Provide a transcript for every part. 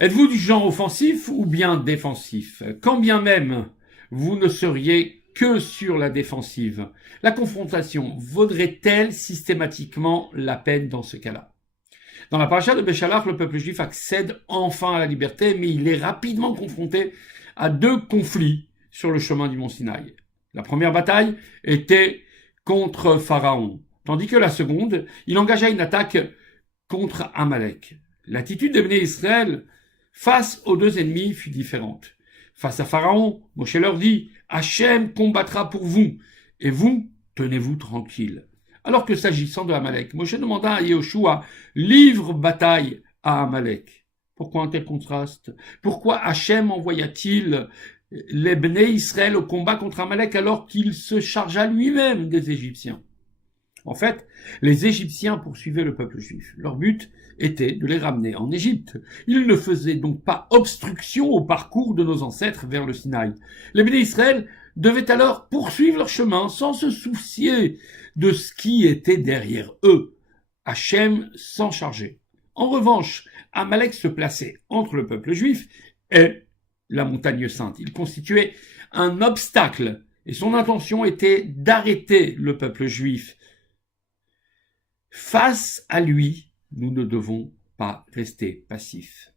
Êtes-vous du genre offensif ou bien défensif? Quand bien même vous ne seriez que sur la défensive, la confrontation vaudrait-elle systématiquement la peine dans ce cas-là? Dans la paracha de Béchalach, le peuple juif accède enfin à la liberté, mais il est rapidement confronté à deux conflits sur le chemin du mont Sinaï. La première bataille était contre Pharaon, tandis que la seconde, il engagea une attaque contre Amalek. L'attitude des Béné Israël face aux deux ennemis fut différente. Face à Pharaon, Moshe leur dit « Hachem combattra pour vous, et vous, tenez-vous tranquille ». Alors que s'agissant de Amalek, Moshe demanda à Yehoshua « Livre bataille à Amalek ». Pourquoi un tel contraste? Pourquoi Hachem envoya-t-il les Béné Israël au combat contre Amalek alors qu'il se chargea lui-même des Égyptiens? En fait, les Égyptiens poursuivaient le peuple juif. Leur but était de les ramener en Égypte. Ils ne faisaient donc pas obstruction au parcours de nos ancêtres vers le Sinaï. Les Béné Israël devaient alors poursuivre leur chemin sans se soucier de ce qui était derrière eux. Hachem s'en chargeait. En revanche, Amalek se plaçait entre le peuple juif et la montagne sainte. Il constituait un obstacle et son intention était d'arrêter le peuple juif. Face à lui, nous ne devons pas rester passifs.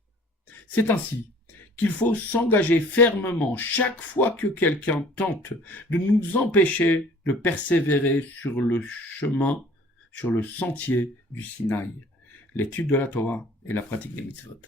C'est ainsi qu'il faut s'engager fermement chaque fois que quelqu'un tente de nous empêcher de persévérer sur le chemin, sur le sentier du Sinaï, l'étude de la Torah et la pratique des mitzvot.